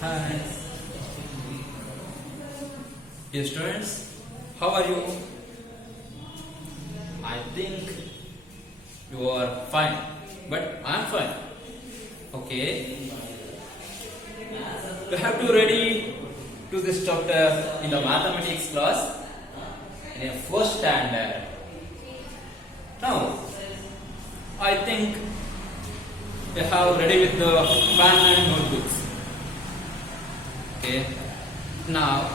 Hi. Dear students, how are you? I think you are fine, but I am fine. Okay. You have to ready to this chapter in the mathematics class in a first standard. Now, I think you have ready with the pen and notebooks. Okay. Now,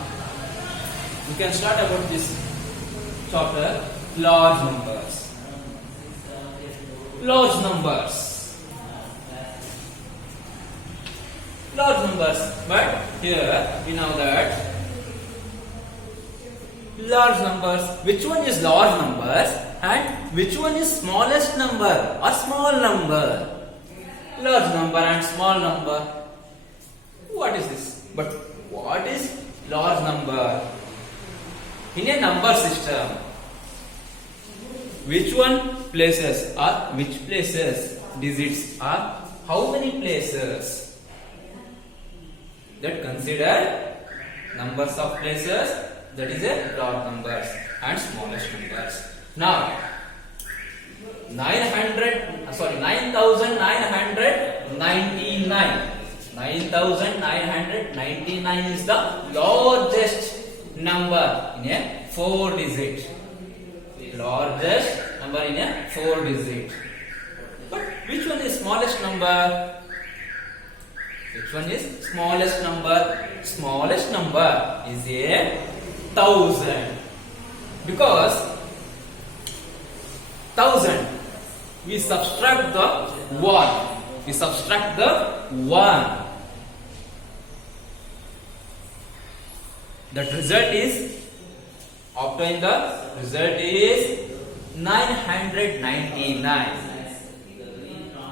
we can start about this chapter, large numbers. Large numbers. Large numbers. But here we know that large numbers, which one is large numbers and which one is smallest number or small number? Large number and small number. What is this? But what is large number? In a number system, which one places or which places digits are how many places? That consider numbers of places, that is a large numbers and smallest numbers. Now 9,999 is the largest number in a 4 digit. Largest number in a 4 digit. But which one is smallest number? Which one is smallest number? Smallest number is a 1000. Because 1000, we subtract the 1. We subtract the 1. The result is, obtain the result is 999.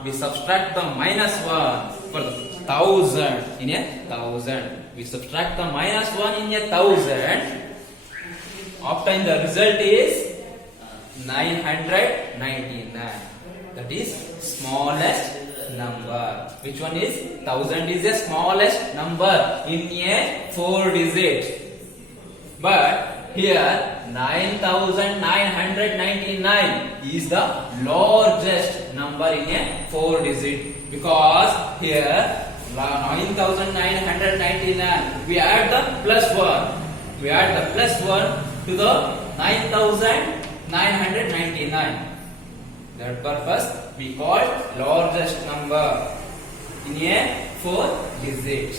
We subtract the minus 1 for the 1000 in a 1000. We subtract the minus 1 in a 1000. Obtain the result is 999. That is smallest number. Which one is? 1000 is the smallest number in a 4 digit. But here 9,999 is the largest number in a 4 digit. Because here 9,999 we add the plus 1. We add the plus 1 to the 9,999. That purpose we call largest number in a 4 digit.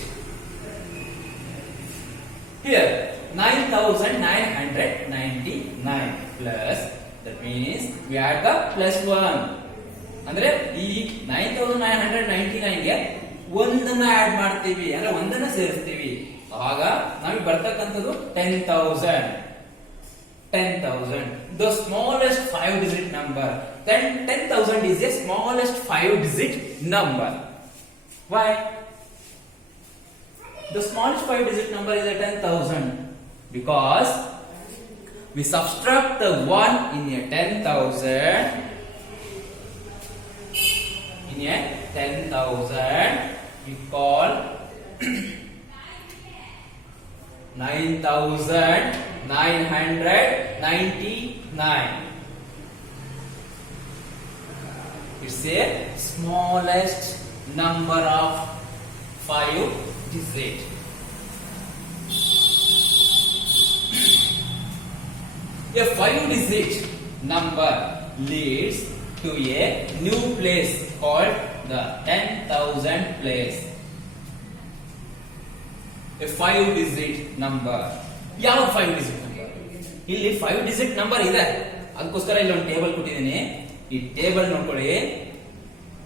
Here 9,999 plus, that means we add the plus 1. ಅಂದ್ರೆ ಈ 9,999 ಗೆ ಒಂದನ್ನ add ಮಾಡ್ತೀವಿ, ಅಂದ್ರೆ ಒಂದನ್ನ ಸೇರಿಸ್ತೀವಿ. ಆಗ ನಮಗೆ ಬರ್ತಕ್ಕಂಥದ್ದು 10,000. 10,000. The smallest 5 digit number. Then 10,000 is the smallest 5 digit number. Why? The smallest 5 digit number is a 10,000. Because we subtract the 1 in a 10,000. In a 10,000 we call 9,999. It's a smallest number of 5 digits. A 5 digit number leads to a new place called the 10,000 place. A 5 digit number. ಯಾವ 5 digit number? ಇಲ್ಲಿ 5 digit number ಇದೆ. ಅದಕ್ಕೋಸ್ಕರ ಇಲ್ಲಿ ಒಂದು table ಕೊಟ್ಟಿದ್ದೀನಿ. ಈ table ನೋಡ್ಕೊಳ್ಳಿ.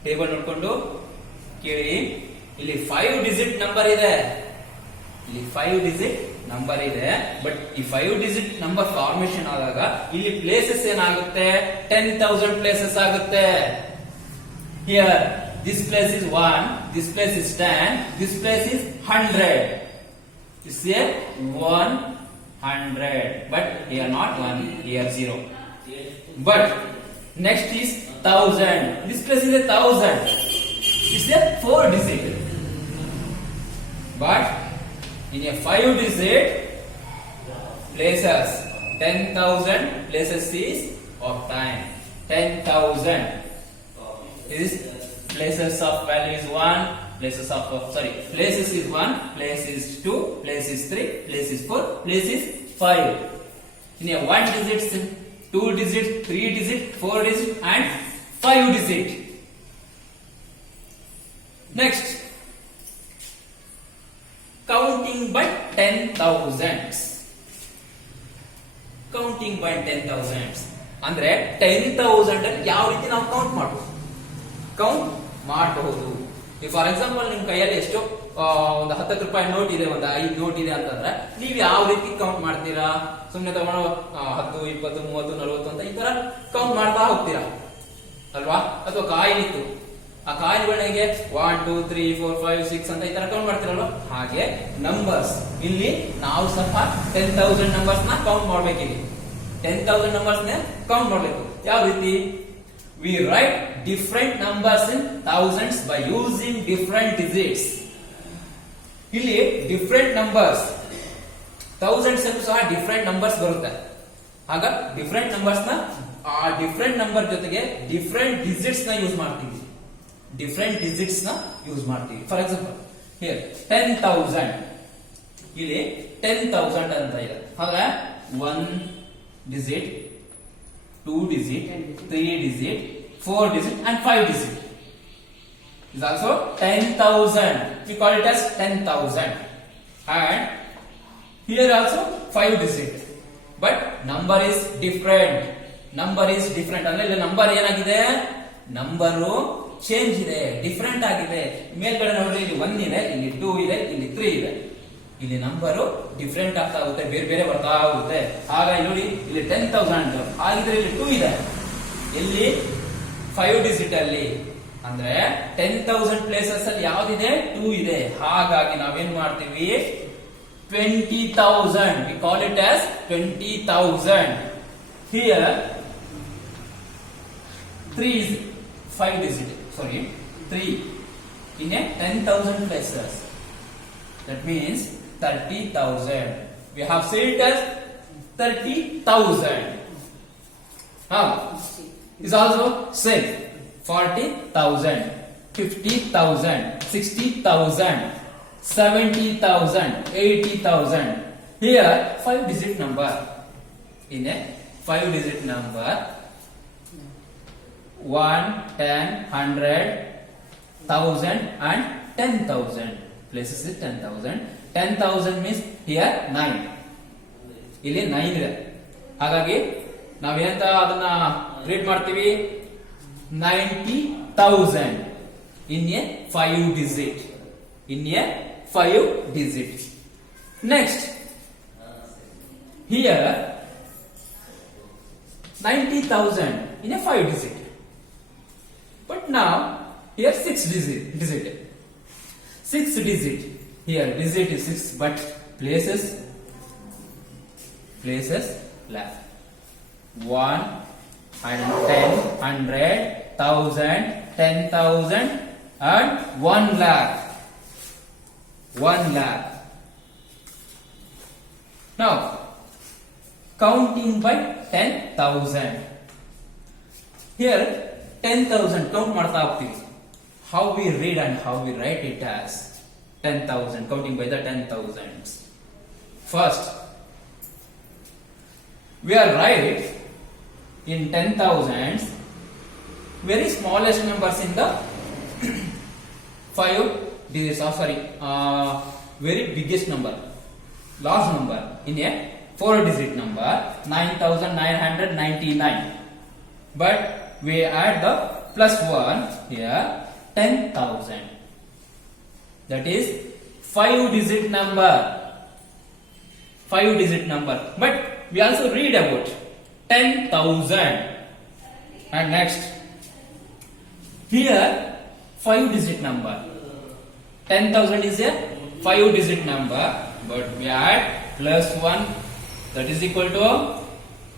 Table ನೋಡ್ಕೊಂಡು ಕೇಳಿ. ಇಲ್ಲಿ 5 digit number ಇದೆ. ಇಲ್ಲಿ 5 digit ನಂಬರ್ ಇದೆ. ಬಟ್ ಈ 5 digit ನಂಬರ್ ಫಾರ್ಮೇಶನ್ ಆದಾಗ ಇಲ್ಲಿ ಪ್ಲೇಸಸ್ ಏನಾಗುತ್ತೆ? 10,000 ಪ್ಲೇಸಸ್ ಆಗುತ್ತೆ. Here this place is 1, this place is 10, this place is 100. This is 100. But here not 1, here 0. But next is 1000. This place is 1000. It's a 4 digit. But In a 5-digit places, 10,000 places is of time. 10,000 is places of value is 1, places of places is 1, place is 2, place is 3, place is 4, place is 5. In a 1 digit, 2 digit, 3 digit, 4 digit and 5 digit. Next, counting by 10,000s. Counting by 10,000s ಅಂದ್ರೆ 10,000 ಅಲ್ಲಿ ಯಾವ ರೀತಿ ನಾವು count ಮಾಡಬಹುದು. For example ನಿಮ್ ಕೈಯಲ್ಲಿ ಎಷ್ಟು ಒಂದು 10 ರೂಪಾಯಿ ನೋಟ್ ಇದೆ, ಒಂದು 5 ನೋಟ್ ಇದೆ ಅಂತಂದ್ರೆ ನೀವು ಯಾವ ರೀತಿ ಕೌಂಟ್ ಮಾಡ್ತೀರಾ? ಸುಮ್ಮನೆ ತಗೊಂಡು 10, 20, 30, 40 ಅಂತ ಈ ತರ ಕೌಂಟ್ ಮಾಡ್ತಾ ಹೋಗ್ತೀರಾ ಅಲ್ವಾ? ಅಥವಾ ಕಾಯಿನ್ ಇತ್ತು, ಆ ಕಾಯಿನ್ಗಳಿಗೆ 1, 2, 3, 4, 5, 6 ಅಂತ ಈ ತರ ಕೌಂಟ್ ಮಾಡ್ತೀರಲ್ವಾ? ಹಾಗೆ ನಂಬರ್ಸ್ ಇಲ್ಲಿ ನಾವು ಸಹ 10,000 ನಂಬರ್ಸ್ ನ ಕೌಂಟ್ ಮಾಡ್ಬೇಕಿದೆ. 10,000 ನಂಬರ್ಸ್ ನ ಕೌಂಟ್ ಮಾಡಬೇಕು. ಯಾವ ರೀತಿ? We write different numbers in thousands by using different digits. ಇಲ್ಲಿ different numbers, thousands ಅಲ್ಲೂ ಸಹ different numbers ಬರುತ್ತೆ. ಆಗ different numbers ನ ಆ different number ಜೊತೆಗೆ different digits ನ ಯೂಸ್ ಮಾಡ್ತೀವಿ. different digits ನ ಯೂಸ್ ಮಾಡ್ತೀವಿ. ಫಾರ್ ಎಕ್ಸಾಂಪಲ್ here 10,000, ಇಲ್ಲಿ 10,000 ಅಂತ ಇದೆ. ಆಗ 1 digit, 2 digit, 3 digit, 4 digit and 5 digit is also 10,000. We call it as 10,000. And here also 5 digit, but number is different. Number is different ಅಂದ್ರೆ ಇಲ್ಲಿ ನಂಬರ್ ಏನಾಗಿದೆ? ನಂಬರು ಚೇಂಜ್ ಇದೆ, ಡಿಫರೆಂಟ್ ಆಗಿದೆ. ಮೇಲ್ಗಡೆ ನೋಡ್ರಿ, ಇಲ್ಲಿ 1 ಇದೆ, ಇಲ್ಲಿ 2 ಇದೆ, ಇಲ್ಲಿ 3 ಇದೆ. ಇಲ್ಲಿ ನಂಬರು ಡಿಫರೆಂಟ್ ಆಗ್ತಾ ಹೋಗುತ್ತೆ, ಬೇರೆ ಬೇರೆ ಬರ್ತಾ ಹೋಗುತ್ತೆ. ಹಾಗಾಗಿ ನೋಡಿ, ಇಲ್ಲಿ 10,000 ಹಾಗಿದ್ರೆ ಇಲ್ಲಿ 2 ಇದೆ, ಇಲ್ಲಿ 5 ಡಿಜಿಟ್ ಅಲ್ಲಿ ಅಂದ್ರೆ 10,000 ಪ್ಲೇಸಸ್ ಅಲ್ಲಿ ಯಾವ್ದಿದೆ? 2 ಇದೆ. ಹಾಗಾಗಿ ನಾವೇನ್ ಮಾಡ್ತೀವಿ? 20,000. We call it as 20,000. Here 3 is 5 digit. Sorry, 3 in a 10,000 places. That means 30,000. We have said it as 30,000. Now, is also same. 40,000, 50,000, 60,000, 70,000, 80,000. Here 5 digit number. In a 5 digit number, 1, 10, 100, 1000 and 10,000. Places is 10,000. 10,000 means here 9. ಇಲ್ಲಿ 9 ಇದೆ. ಹಾಗಾಗಿ ನಾವೇನಂತ ಅದನ್ನ read ಮಾಡ್ತೀವಿ? 90,000 in a 5 digit. In a 5 digit. Next, here 90,000 in a 5 digit. But now here 6 digit. 6 digit. Here digit is 6, but places left. 1 and 10, 100, 1000, 10,000 and 1 lakh. 1 lakh. Now, counting by 10,000. Here 10,000 count ಮಾಡ್ತಾ ಹೋಗ್ತೀವಿ. How we read and how we write it as 10,000, counting by the 10,000s. First, we are write in 10,000s very smallest numbers in the 5 digits. Very biggest number, large number in a 4 digit number, 9,999. But we add the plus 1 here, 10,000. That is 5 digit number. 5 digit number. But we also read about 10,000. And next, here 5 digit number. 10,000 is a 5 digit number, but we add plus 1, that is equal to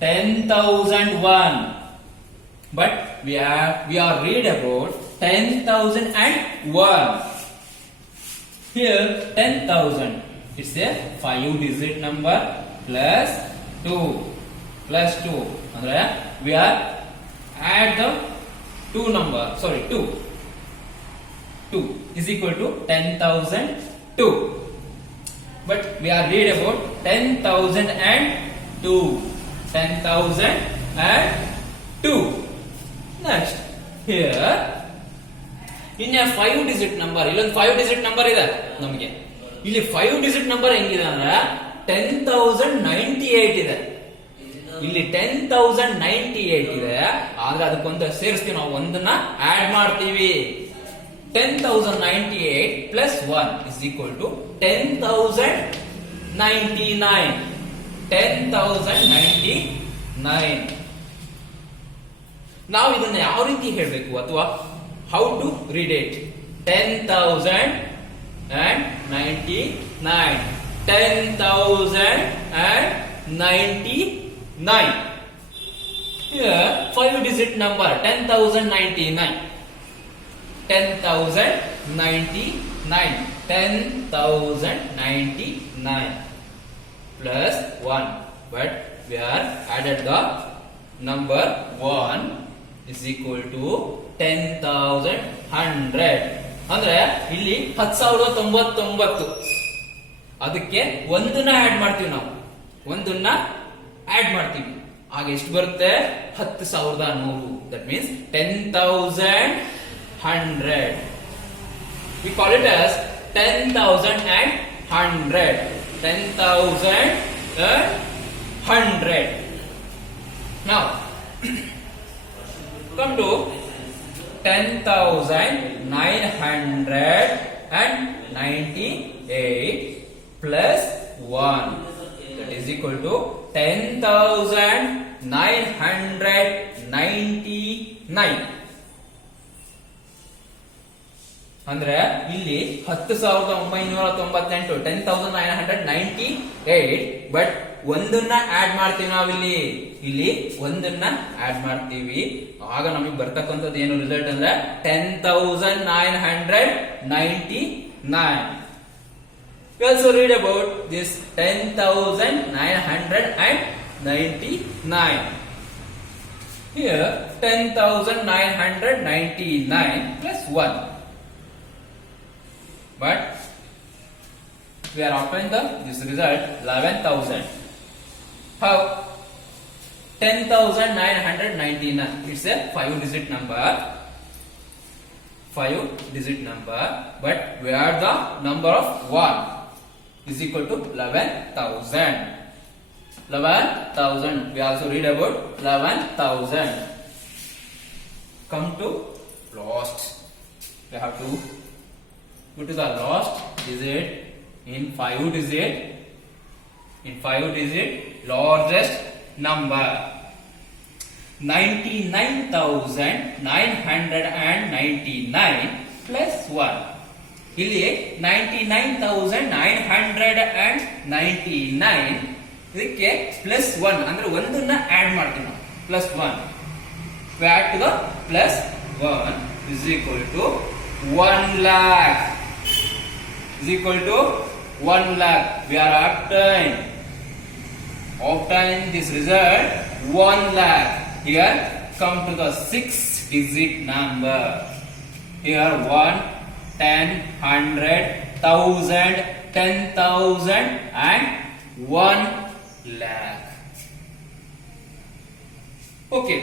10,001. But we are read about 10,001. Here 10,000. It's a 5-digit number plus 2 ಅಂದ್ರೆ we are add the two number, sorry 2 is equal to 10,002. But we are read about 10,002. 10,002. Next, here in a 5-digit number, ಇಲ್ಲೊಂದು 5-digit number ಇದೆ ನಮಗೆ. ಇಲ್ಲಿ 5-digit number ಹೆಂಗಿದೆ ಅಂದ್ರೆ 10,098 ಇದೆ. ಇಲ್ಲಿ 10,098 ಇದೆ, ಆದ್ರೆ ಅದಕ್ಕೊಂದು ಸೇರಿಸ್ತೀವಿ ನಾವು, ಒಂದನ್ನ ಆಡ್ ಮಾಡ್ತೀವಿ. 10,098 plus 1 is equal to 10,099. 10,099. ನಾವು ಇದನ್ನ ಯಾವ ರೀತಿ ಹೇಳಬೇಕು ಅಥವಾ how to read it? 10,099. 10,099. Here 5-digit number 10,099. 10,099. 10,099 plus 1. But we are added the number 1 is equal to 10,100. ಅಂದ್ರೆ ಇಲ್ಲಿ 10,099. ಅದಕ್ಕೆ ಒಂದನ್ನ ಆಡ್ ಮಾಡ್ತೀವಿ ನಾವು, ಒಂದನ್ನ ಆಡ್ ಮಾಡ್ತೀವಿ, ಆಗ ಎಷ್ಟು ಬರುತ್ತೆ? 10,100. That means 10,100. We call it as 10,100. 10,100. Now come to 10,998 plus 1. That is equal to 10,999. ಅಂದ್ರೆ ಇಲ್ಲಿ 10,998, 10,998. ಬಟ್ ಒಂದನ್ನ ಆಡ್ ಮಾಡ್ತೀವಿ ನಾವಿಲ್ಲಿ, ಇಲ್ಲಿ ಒಂದನ್ನ ಆಡ್ ಮಾಡ್ತೀವಿ, ಆಗ ನಮಗೆ ಬರ್ತಕ್ಕಂಥದ್ದು ಏನು ರಿಸಲ್ಟ್ ಅಂದ್ರೆ 10,999. We also read about this 10,999. Here 10,999 plus 1. But we are obtaining this result 11,000. How? 10,999. It's a 5-digit number. 5-digit number. But we add the number of 1 is equal to 11,000. 11,000. We also read about 11,000. Come to last. We have to go to the last digit in 5-digit. In 5-digit largest number. 99,999 plus 1. ಇಲ್ಲಿ 99,999 ಇದಕ್ಕೆ plus 1 ಅಂದ್ರೆ ಒಂದನ್ನ add ಮಾಡ್ತೀವಿ ನಾವು, plus 1. We add to the plus 1 is equal to 1 lakh. Is equal to 1 lakh. We are obtain this result 1 lakh. Here come to the 6-digit number. Here 1, 10, 100, 1,000, 10,000 and 1 lakh. Okay.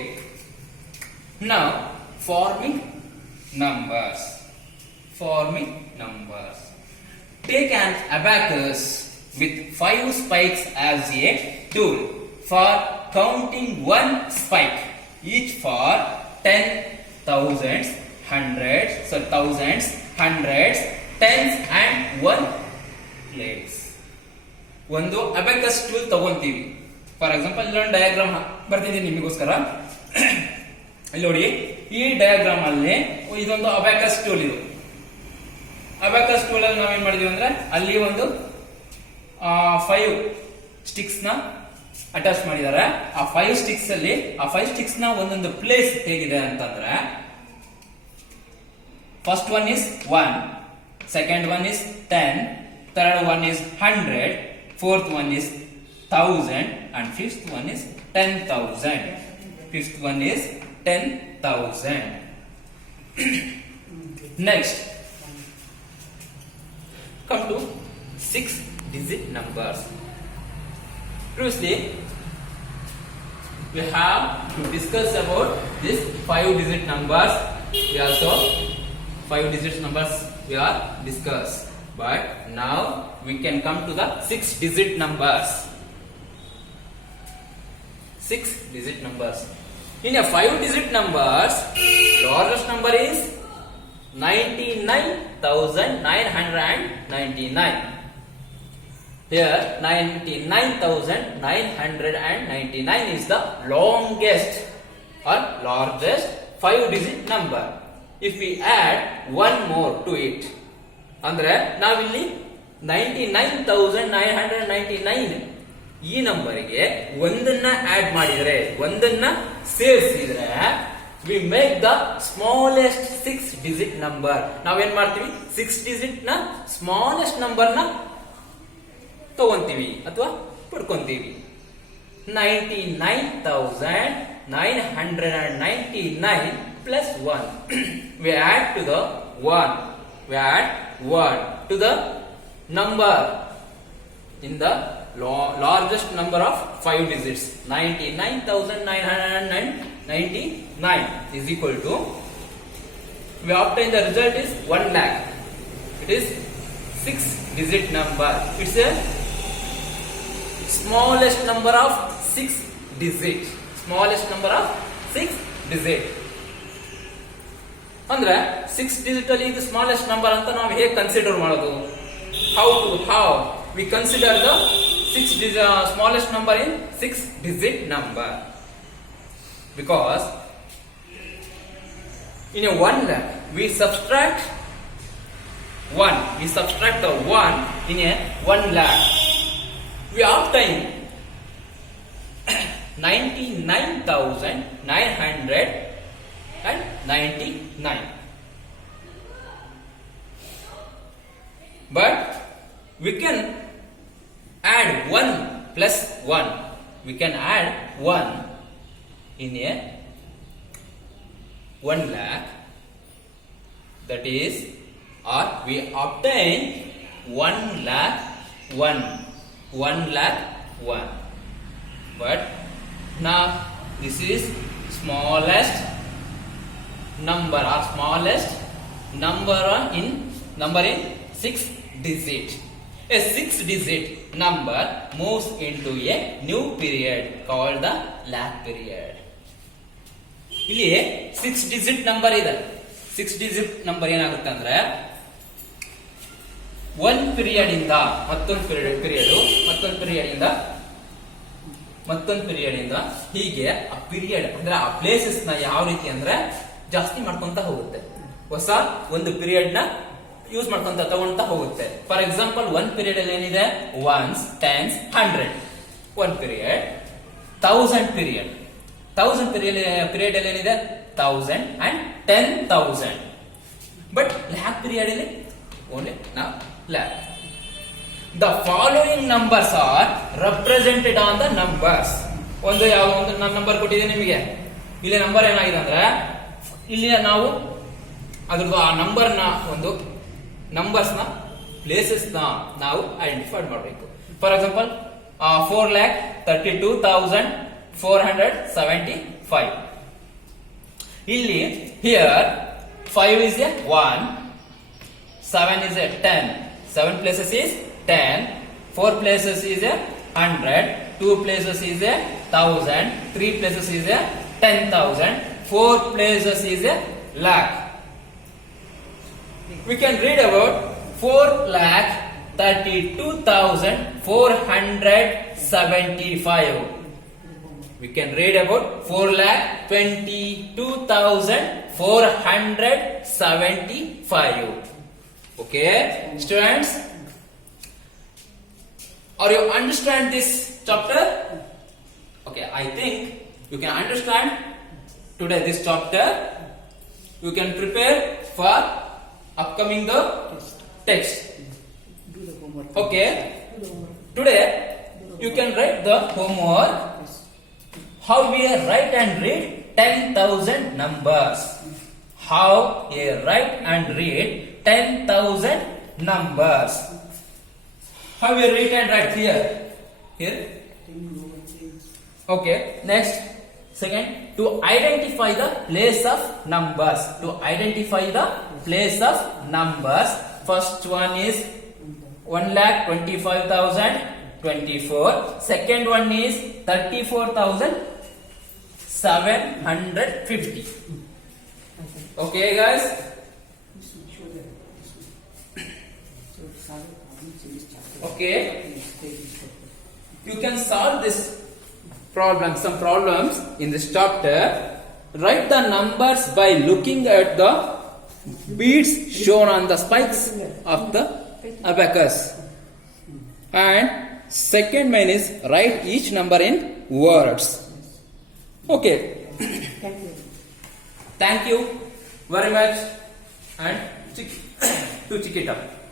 Now forming numbers. Forming numbers. Take an abacus with 5 spikes as a tool for counting 1 spike, each for 10 thousands, hundreds, thousands, hundreds, tens and 1 place. ಒಂದು abacus tool ತಗೊಂತೀವಿ. For example ಇಲ್ಲೊಂದು diagram ಬರ್ತಿದ್ದೀನಿ ನಿಮಗೋಸ್ಕರ. ಇಲ್ಲಿ ನೋಡಿ, ಈ diagram ಅಲ್ಲಿ ಇದೊಂದು abacus tool. ಇದು abacus tool ಅಲ್ಲಿ ನಾವೇನ್ ಮಾಡಿದೀವಿ ಅಂದ್ರೆ ಅಲ್ಲಿ ಒಂದು 5 ಸ್ಟಿಕ್ಸ್ ನ ಅಟ್ಯಾಚ್ ಮಾಡಿದ್ದಾರೆ. ಆ 5 ಸ್ಟಿಕ್ಸ್ ಅಲ್ಲಿ ಆ 5 ಸ್ಟಿಕ್ಸ್ ನ ಒಂದೊಂದು ಪ್ಲೇಸ್ ಹೇಗಿದೆ ಅಂತಂದ್ರೆ, first one is 1, second one is 10, third one is 100, fourth one is 1000, and fifth one is 10,000. Fifth one is 10,000. Next, come to 6-digit numbers. Previously, we have to discuss about this 5-digit numbers. We also 5-digit numbers we are discussed, but now we can come to the 6-digit numbers. 6-digit numbers. In a 5-digit numbers, largest number is 99,999. Here 99,999 is the longest or largest 5-digit number. If we add one more to it, ಅಂದ್ರೆ ನಾವಿಲ್ಲಿ 99,999 ಈ ನಂಬರ್ಗೆ ಒಂದನ್ನ add ಮಾಡಿದ್ರೆ, ಒಂದನ್ನ ಸೇರಿಸಿದ್ರೆ, we make the smallest 6-digit number. ನಾವೇನ್ ಮಾಡ್ತೀವಿ, 6-digit ನ smallest number ನ ತಗೊಂತೀವಿ ಅಥವಾ ಪಡ್ಕೊಂತೀವಿ. 99,999 plus 1. We add to the 1. We add 1 to the number in the largest number of 5 digits. 99,999 is equal to, we obtain the result is 1 lakh. It is 6-digit number. It's a smallest number of 6 digits. Smallest number of 6 digits. ಅಂದ್ರೆ 6 digit ಅಲ್ಲಿ ಇದು smallest number ಅಂತ ನಾವು ಹೇಗೆ consider ಮಾಡೋದು? How we consider the smallest number in 6-digit number? Because in a 1 lakh we subtract 1. We subtract the 1 in a 1 lakh. We obtain 99,999. But we can add 1 plus 1. We can add 1 in a 1 lakh. That is, or we obtain 1 lakh 1. 1 lakh 1. But now this is smallest number or smallest number in 6 digit. A 6-digit number moves into a new period called the lakh period. ಇಲ್ಲಿ 6-digit number ಇದೆ. 6-digit number ಏನಾಗುತ್ತೆ ಅಂದ್ರೆ, ಒಂದು period ಇಂದ ಮತ್ತೊಂದು period ಇಂದ ಹೀಗೆ ಆ ಪೀರಿಯಡ್ ಅಂದ್ರೆ ಆ ಪ್ಲೇಸಸ್ ನ ಯಾವ ರೀತಿ ಅಂದ್ರೆ ಜಾಸ್ತಿ ಮಾಡ್ಕೊಂತ ಹೋಗುತ್ತೆ. ಹೊಸ ಒಂದು ಪೀರಿಯಡ್ ನ ಯೂಸ್ ಮಾಡ್ಕೊಂತ ತಗೊಂತ ಹೋಗುತ್ತೆ. ಫಾರ್ ಎಕ್ಸಾಂಪಲ್, 1 ಪೀರಿಯಡ್ ಅಲ್ಲಿ ಏನಿದೆ, ones, tens, 100. 1 period. 1000 period. 1000 period ಅಲ್ಲಿ ಏನಿದೆ, 1000 and 10,000. ಬಟ್ ಲ್ಯಾಕ್ ಪೀರಿಯಡ್ ಅಲ್ಲಿ ಓನ್ಲಿ ನಾವು lakh. The following numbers are represented on the numbers. ಒಂದು ನಂಬರ್ ಕೊಟ್ಟಿದೆ ನಿಮಗೆ. ಇಲ್ಲಿ ನಂಬರ್ ಏನಾಗಿದೆ ಅಂದ್ರೆ, ಇಲ್ಲಿ ನಾವು ಅದ್ರದ್ದು ಆ ನಂಬರ್ ನ ಒಂದು ನಂಬರ್ಸ್ ನ ಪ್ಲೇಸಸ್ ನ ನಾವು ಐಡೆಂಟಿಫೈ ಮಾಡಬೇಕು. For example, 4,32,475. ಇಲ್ಲಿ here 5 is a 1, 7 is a 10. 7 places is 10, 4 places is a 100, 2 places is a 1000, 3 places is a 10,000, 4 places is a lakh. We can read about 4,32,475. We can read about 4,22,475. Okay, students, are you understand this chapter? Okay, I think you can understand today this chapter. You can prepare for upcoming the text. Do the homework. Okay. Today you can write the homework. How we write and read 10,000 numbers. How we write and read 10,000 numbers. How we read and write here? Here. Okay. Next. Second, to identify the place of numbers. To identify the place of numbers. First one is 1,25,024. Second one is 34,750. Okay, guys. Okay. You can solve this problem. Some problems in this chapter. Write the numbers by looking at the beads shown on the spikes of the abacus. And second one is write each number in words. Okay. Thank you very much and to check it up.